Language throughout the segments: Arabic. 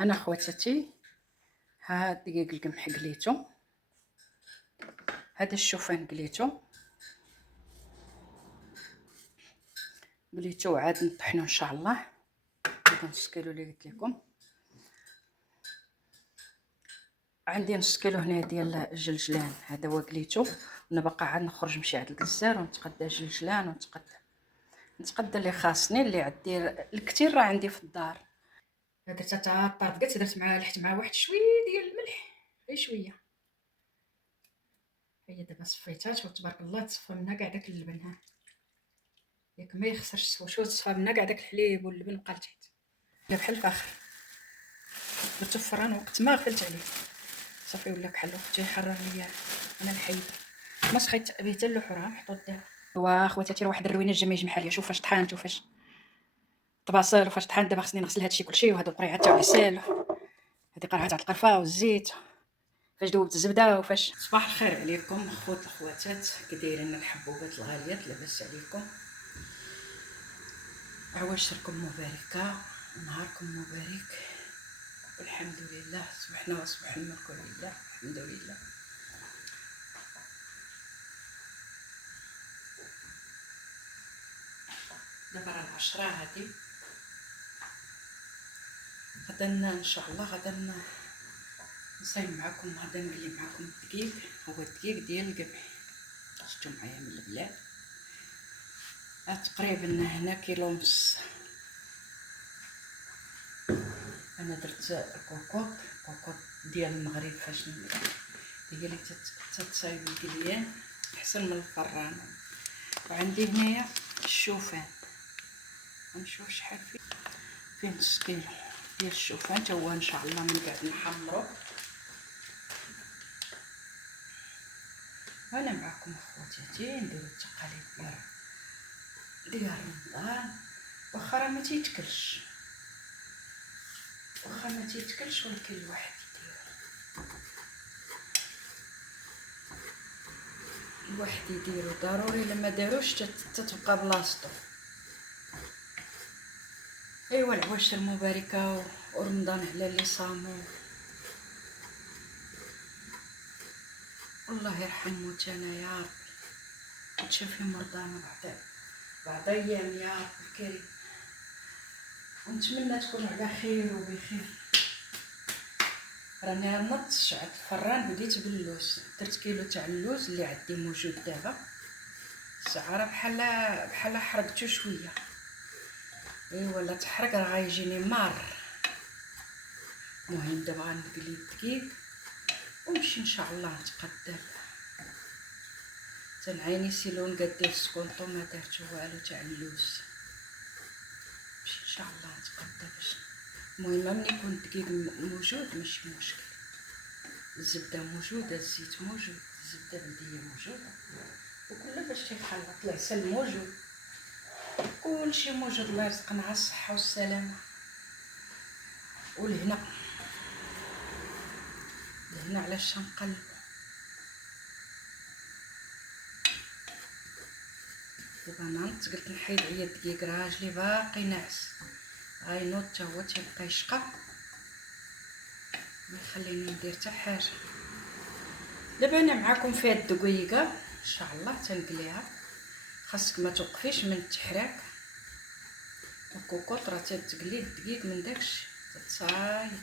انا خواتاتي، ها دقيق القمح قليتو، هذا الشوفان قليتو عاد نطحنو ان شاء الله. هذا نص كيلو اللي قلت لكم. عندي نص كيلو هنا ديال الجلجلان، هذا هو قليتو. انا باقا عاد نخرج نمشي عند الجزار ونتقدى الجلجلان نتقدى اللي خاصني، اللي عندي الكثير راه عندي في الدار. هذا حتى طابقت، درت معاه لحت معاه واحد شويه ديال الملح، غير شويه. هي دابا صفيتها وتبارك الله تصفى منها كاع داك اللبن. ها ياك ما يخسرش شو تصفى منها كاع داك الحليب واللبن بقى لتحت بحال الفاخر. درتو في الفران وقت ما غفلت عليه صافي ولا كحل وقت يحرر ليا انا الحيد. ما سخيت به حتى اللحور، نحطو الدار. واخواتاتي راه واحد الروينه الجميج محاليا. شوف فاش طحانت وفاش طباصل وفاش طحانت. دابا خصني نغسل هادشي كلشي، وهادو القريعات تاع العسل، هادي قرعه تاع القرفه والزيت، فاش دوبت الزبده وفاش. صباح الخير عليكم خوت الخواتات، كي دايرين الحبوبات الغاليات، لاباس عليكم؟ عواشركم مباركه، نهاركم مبارك، والحمد لله. صبحنا وصبح الملك لله، الحمد لله. دابا راه 10 هادي. غدا ان شاء الله غدا نصايم معكم، غدا نقلي معكم الدقيق. هو الدقيق ديال القمح شفتو معايا من البلاد، تقريبا هنا كيلو ونص. انا درت كوكوط ديال المغرب، فاش هي اللي تتصايب القليان احسن من الفران. وعندي هنايا الشوفان، غنشوف شحال فيه نص كيلو ديال الشوفان، تا هو ان شاء الله من بعد نحمرو. وانا معكم اخواتاتي نديرو التقاليد ديال رمضان. واخا راه ما تيتكلش، ولكن الواحد يديرو ضروري. لما داروش تتبقى بلاصتو. ايوا العواشر المباركه ورمضان على اللي صاموا. الله يرحم موتانا يا رب، وتشافي مرضانا بعد ايام يا رب الكريم، ونتمنى تكونوا على خير وبخير. راني نضت شعلت الفران، بديت باللوز، درت كيلو تاع اللوز اللي عندي موجود دابا. الساعه راه بحال حرقتو شويه. ايوا لا تحرق راه غيجيني مار. المهم دابا غنقلي الدقيق ونمشي ان شاء الله نتقدى. تنعيني سيلون قدير السكونطو ما درتو والو تاع اللوز. نمشي ان شاء الله نتقدى باش المهم ملي يكون الدقيق موجود ماشي مشكل. الزبده موجوده، الزيت موجود، الزبده بلديه موجوده، وكل باش تيخلط. العسل موجود، كلشي موجود. الله يرزقنا على الصحه والسلامه والهنا. الهنا علاش نقلب. دابا نعط قلت نحيد عليا الدقيق، راجلي باقي ناعس غينوض حتى هو تيبقى يشقى، ما يخليني ندير حتى حاجه. دابا انا معكم في هاد الدقيقه ان شاء الله تنقليها. خاصك ما توقفيش من التحراك. الكوكوط راه تتقلي الدقيق من داكشي تتصايب.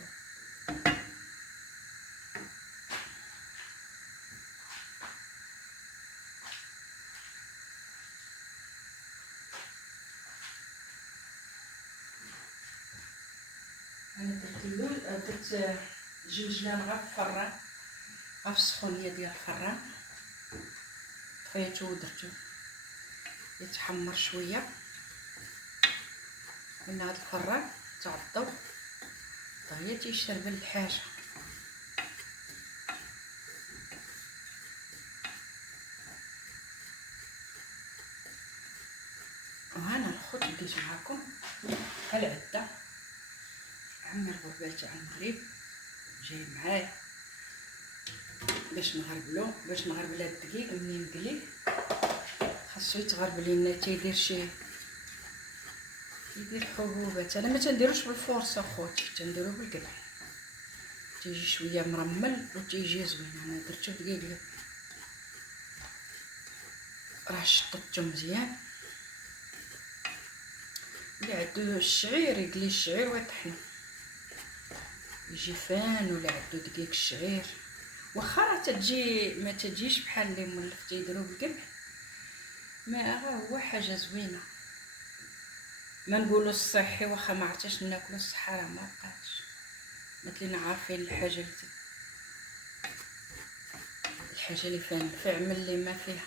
انا درت اللول، درت الجلجلان غير في الفران، غير في السخونيه ديال الفران. طفيتو ودرتو يتحمر شويه من هاد الفران تاع الضو، هي تيشرب الحاجه. وهنا الخوت بديت معاكم العده. عمر الغربال تاع المغرب جاي معايا باش نغربل هاد الدقيق. منين نقلي خاصو يتغربل لينا، تيدير شي يدير حبوبات. انا ما تنديروش بالفرصه خوتي، تنديرو بالقلع، تيجي شويه مرمل وتيجي زوين. انا درتو دقيق راه شططتو مزيان. اللي عندو الشعير يقلي الشعير ويطحنو يجي فان، ولا عندو دقيق الشعير واخا راه تجي ما تجيش بحال اللي مولف تيديرو بالقمح، ما راه هو حاجه زوينه. ما نقولوا الصحي واخا ما عرفتش ناكلو الصحه راه ما بقاش، مثلنا عارفين الحاجه اللي فيها النفع من اللي ما فيها.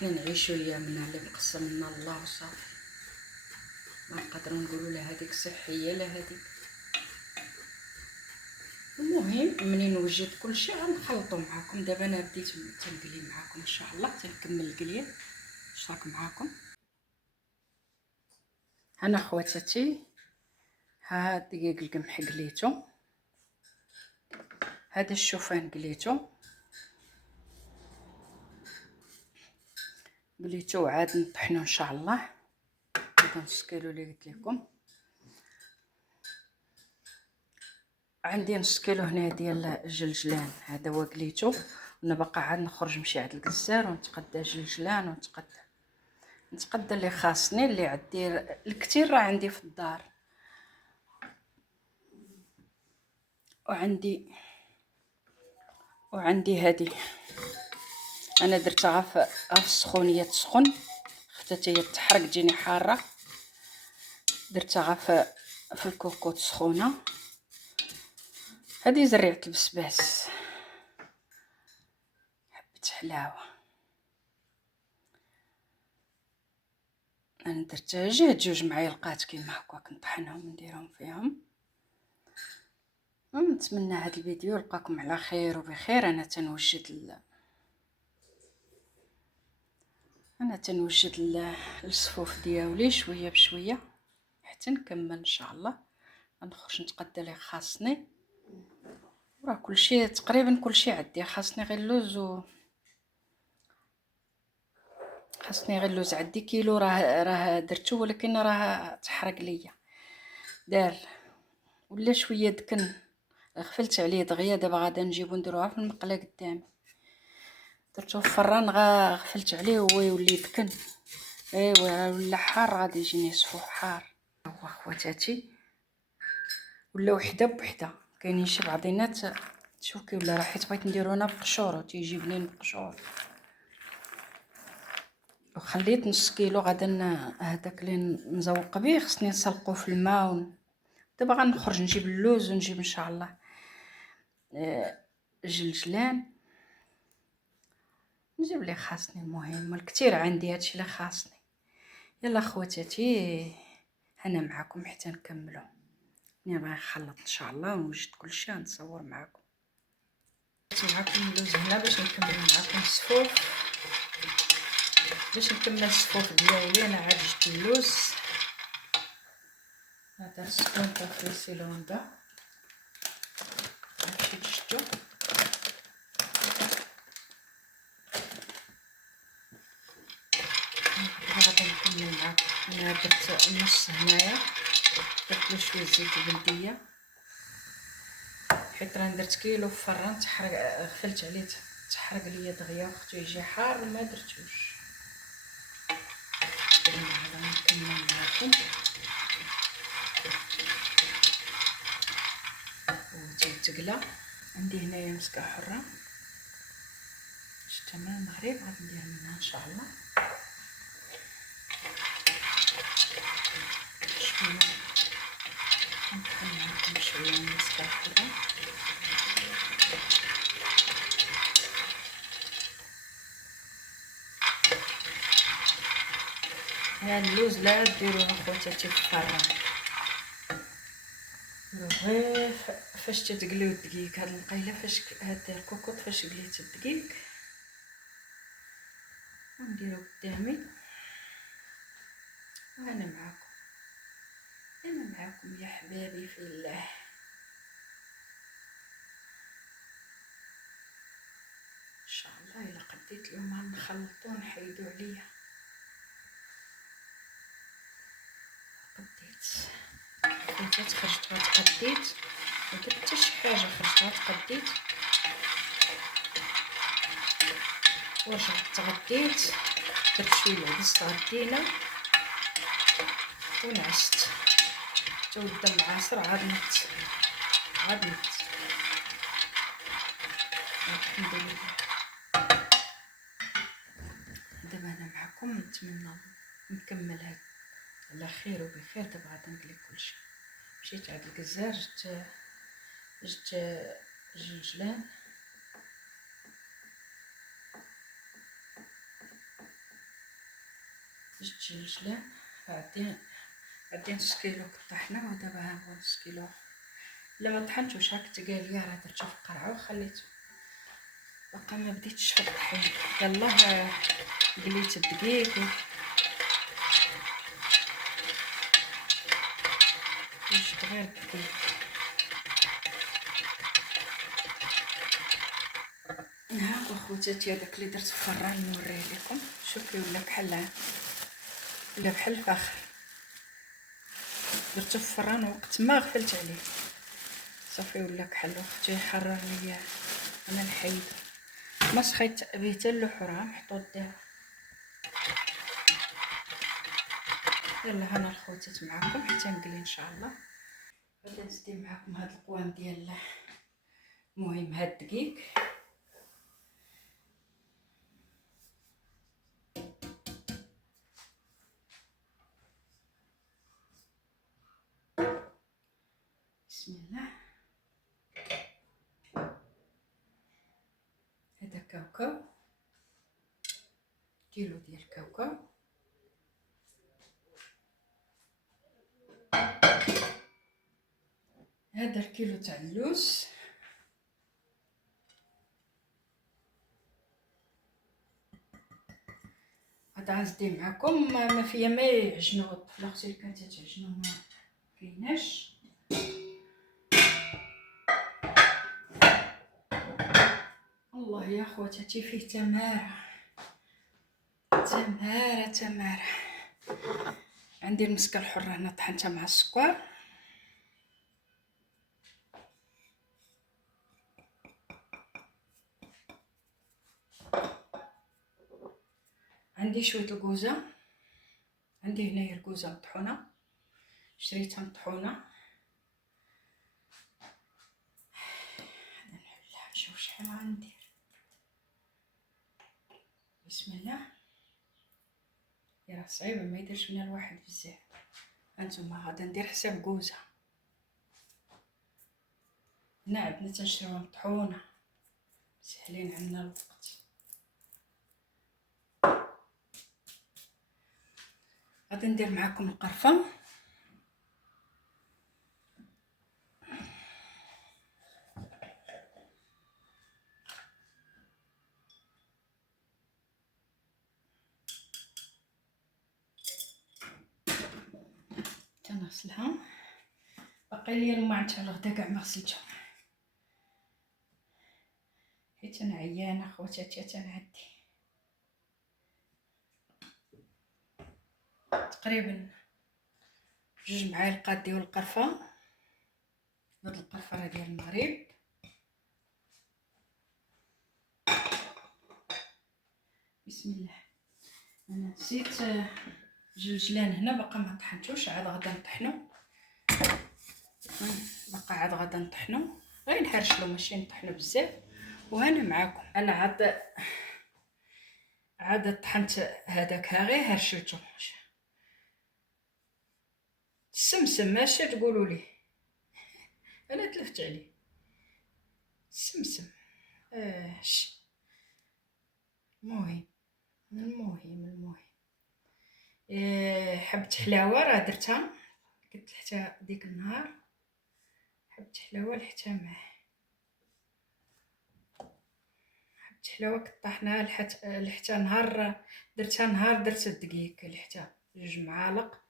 حنا نعيشو ايامنا اللي مقسم لنا الله وصافي، ما نقدروا نقولوا لا هذيك صحيه لا هذيك. المهم منين وجدت كلشي غنخلطو معاكم. دابا انا بديت تنقلي معاكم ان شاء الله، تنكمل القليه نشارك معاكم. انا خواتاتي ها دقيق القمح قليتو، هذا الشوفان قليتو عاد نطحنو ان شاء الله. هذا نص كيلو اللي قلت لكم. عندي نص كيلو هنا ديال الجلجلان، هذا هو قليتو. وانا باقا عاد نخرج نمشي عند الكزار ونتقدى جلجلان نتقدى اللي خاصني. اللي عندي الكثير راه عندي في الدار. وعندي هذه انا درتها في السخونيه تسخن، خفتها هي تحرق تجيني حاره. درتها في الكوكوط سخونه. هذه زريعه البسباس، حبه حلاوه. انا درت جوج معالق كيما هكاك نطحنهم نديرهم فيهم. نتمنى هذا الفيديو يلقاكم على خير وبخير. انا تنوجد الصفوف ديالي شويه بشويه حتى نكمل ان شاء الله. غنخرج نتقدى اللي خاصني، وراه كلشي تقريبا كلشي عندي. خاصني غير اللوز عندي كيلو راه درتو، ولكن راه تحرق ليا دار ولا شويه دكن. غفلت عليه دغيا. دابا غادا نجيبو نديروها في المقله قدامي. درتو في الفران غفلت عليه هو يولي دكن. ايوا ولا حار غادي يجيني صفوف حار. هو خواتاتي ولا وحده بوحده كاينين شي بعضينات شوف كي ولا راه حيت بغيت نديرو انا بقشور وتيجي بنين بقشور. وخليت نص كيلو غادا هذاك اللي مزوق به خصني نسلقوه في الماء. دابا غنخرج نجيب اللوز ونجيب ان شاء الله الجلجلان، نجيب اللي خاصني. المهم الكثير عندي هادشي اللي خاصني. يلا خواتاتي انا معكم حتى نكملوا. انا باغي نخلط ان شاء الله ونوجد كلشي نصور معكم. اللوز هنا باش نكمل معكم الصفوف. باش نكمل الصفوف ديالي انا عاد جبت اللوز. هذا السكون تاع فريسيلوندا هادشي شفتو. غادي نكمل معكم. انا درت النص هنايا، درت له شويه زيت البلديه حيت راه درت كيلو في الفران تحرق. غفلت عليه تحرق ليا دغيا وقت يجي حار ما درتوش. هذا نكمل معكم وتتقلى. عندي هنايا مسكه حره شتها من المغرب غادي ندير منها ان شاء الله. شويه نطحن معكم شويه من مسكه حره. هاد اللوز لا ديروه خواتاتي في الفران، غير فاش تتقليو الدقيق. هاد القيله فاش هاد الكوكوط فاش قليت الدقيق غنديرو قدامي. وانا معاكم يا حبابي في الله. ان شاء الله الا قديت اليوم غنخلطو نحيدو عليا. خوتات خرجتها تقديت، ما درت حتى شي حاجه، خرجتها تقديت ورجعت تغديت، درت شويه العدس تغدينا ونعست حتى ودا العصر عاد نط الحمد لله. دابا انا معكم، نتمنى نكمل هاد على خير وبخير. دابا غادي نقلي كلشي. مشيت عند الجزار، جبت جلجلان، عندي نص كيلو الطحنه، ودابا ها هو نص كيلو. لا ما طحنتوش، هاك تقاليه راه درتو في القرعه وخليته، باقا ما بديتش في الطحين. يلاه قليت الدقيق وجبت غير الدقيق. ها هو خوتاتي هذاك اللي درت في الفران نوريه لكم. شوفي ولا بحال الفخر. درتو في الفران وقت ما غفلت عليه صافي ولا بحال اختي يحرر ليا انا نحيد. ما سخيت به حتى اللحره، محطوط ديها. يلا هنا الخوتات معكم حتى نقلي ان شاء الله. غادي نزيد معكم هاد القوام ديال المهم هاد الدقيق. بسم الله. هذا كاوكاو، كيلو ديال الكاوكاو. هذا الكيلو تاع اللوز. هذا غنزيد معكم ما فيا ما يعجنوا الطفله اختي اللي كانت تعجنوا ما كايناش. الله يا خواتاتي فيه تماره تماره تماره. عندي المسكه الحره هنا طحنتها مع السكر. عندي شويه الكوزه، عندي هنايا الكوزه مطحونه، شريتها مطحونه. هذا نحلها نشوف شحال غندير. بسم الله. راه صعيبه ما يديرش منها الواحد بزاف. هانتوما غادا ندير حساب كوزه. هنا عندنا تنشريوها مطحونه، سهلين عندنا الوقت. غادي ندير معكم القرفه. تنغسلها، باقي ليا الماعن تاع الغدا كاع ما غسلتهم حيت انا عيانه خواتاتي. تنعدي تقريبا 2 معالق ديال القرفه. هاد القرفه راه ديال المغرب. بسم الله. انا نسيت جلجلان هنا باقا ما طحنتوش، عاد غادا نطحنو. باقا عاد غادا نطحنو، غير نحرشلو ماشي نطحنو بزاف. وانا معاكم انا عاد طحنت هذاك، ها غير هرشلتو. السمسم ماشي تقولوا لي، انا تلفت عليه. السمسم اش المهم حبة حلاوه راه درتها، قلت حتى ديك النهار حبة حلاوه لحتها معاه. حبة حلاوه قطحناها لحتى نهار درتها، نهار درت الدقيق لحتى 2 معالق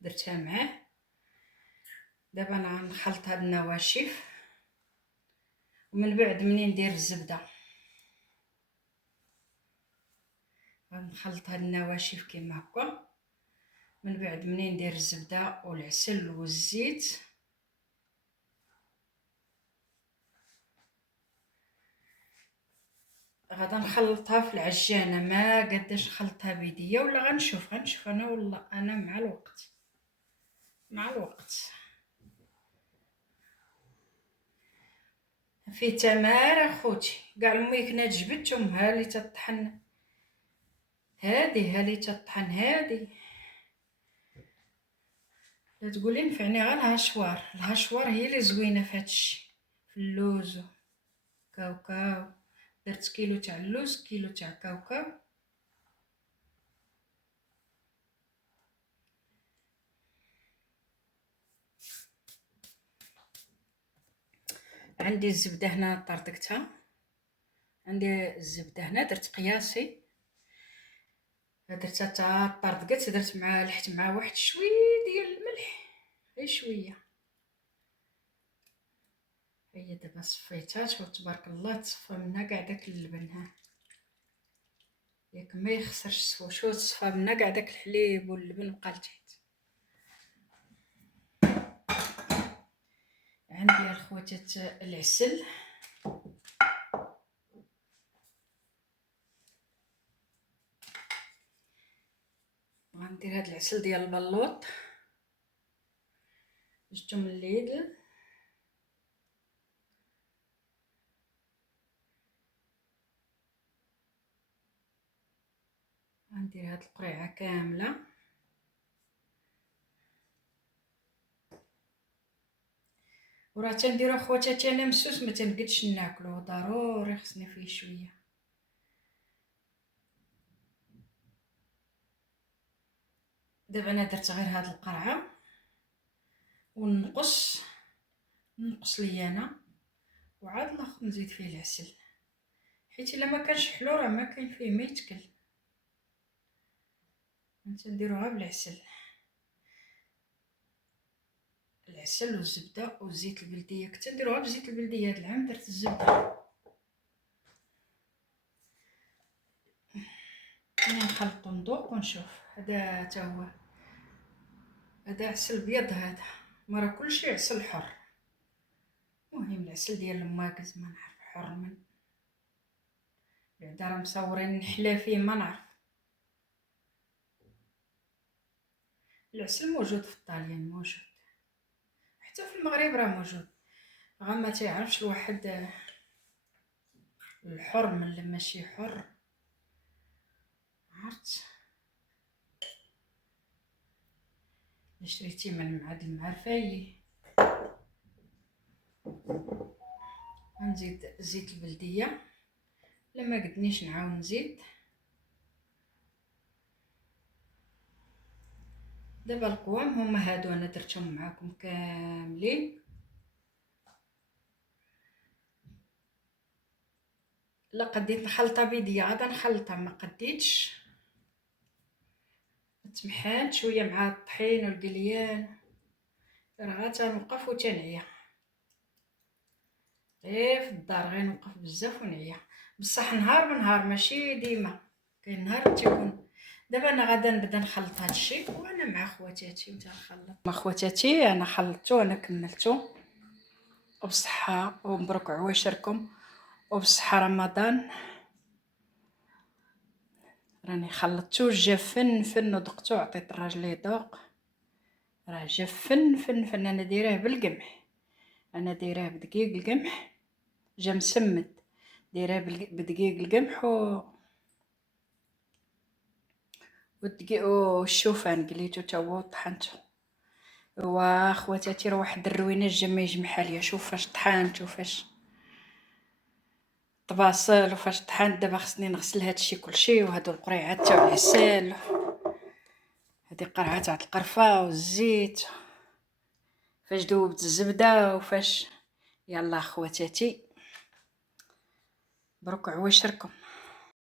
درتها معاه. دابا انا غنخلط هاد النواشف، ومن بعد منين ندير الزبده غنخلط هاد النواشف كيما هكا. من بعد منين ندير الزبده والعسل والزيت غادا نخلطها في العجانه. ما قداش نخلطها بيديا ولا غنشوف انا، والله انا مع الوقت في تمار اخوتي كاع امي كنا جبدتهم. ها اللي تطحن هادي، ها اللي تطحن هادي. لا تقولي نفعني غير الهشوار هي اللي زوينه في هادشي. في اللوز كاوكاو، درت كيلو تاع اللوز، كيلو تاع كاوكاو. عندي الزبده هنا طردقتها، عندي الزبده هنا درت قياسي، درتها تا طردقت، درت مع لحت مع واحد شويه ديال الملح، غير شويه. هي دابا صفيتها، شوف تبارك الله تصفى منها كاع داك اللبن. ها ياك ما يخسرش شو تصفى منها كاع داك الحليب واللبن بقى لتحت. عندي الخواتات العسل، غندير هاد العسل ديال البلوط، جبتو من ليدل. غندير هاد القريعه كامله. وراه تنديرو خواتاتي انا مسوس ما تنقدش ناكلو، ضروري خصني فيه شويه. دابا انا درت غير هاد القرعه ونقص ليا انا، وعاد الاخر نزيد فيه العسل، حيت الا ما كانش حلو راه ما كاين فيه ما يتكل. تنديروها بالعسل، العسل والزبده والزيت البلديه. كنت نديروها بزيت البلديه، هاد العام درت الزبده. انا نخلطو ندوق ونشوف. هذا تا هو، هذا عسل بيض، هذا ما راه كلشي عسل حر. المهم العسل ديال الماكز ما نعرف حر من بعدا، راه مصورين نحلا فيه ما نعرف. العسل موجود في الطاليان، موجود حتى في المغرب راه موجود، غير ما تيعرفش الواحد الحر من اللي ماشي حر. عرفت شريتي من معاد المعرفاي. غنزيد زيت البلديه، لما قدنيش نعاود نزيد. دابا القوام هما هادو انا درتهم معاكم كاملين. لا قديت نخلطها بيديا عاد نخلطها، ما قديتش تمحات شويه مع الطحين والقليان، راه غا تنوقف وتنعيا. غير في الدار غير نوقف بزاف ونعيا، بصح نهار بنهار ماشي ديما، كاين نهار تيكون. دابا انا غادا نبدا نخلط هادشي وانا مع خواتاتي نخلط مع خواتاتي. انا خلطتو، انا كملتو، وبصحه ومبروك عواشركم وبصحه رمضان. راني خلطتو جا فن ودقتو، عطيت الراجل يذوق، راه جا فن. انا دايراه بالقمح، انا دايراه بدقيق القمح، جا مسمد. دايراه بدقيق القمح والدقيق والشوفان قليتو تا هو وطحنتو. خواتاتي راه واحد الروينه جا ما يجمعها ليا. شوف فاش طحنت وفاش طباصل وفاش طحنت. دابا خصني نغسل هادشي كلشي، وهادو القريعات تاع العسل، هادي قرعه تاع القرفه والزيت، فاش دوبت الزبده وفاش. يلا خواتاتي، بروك عواشركم.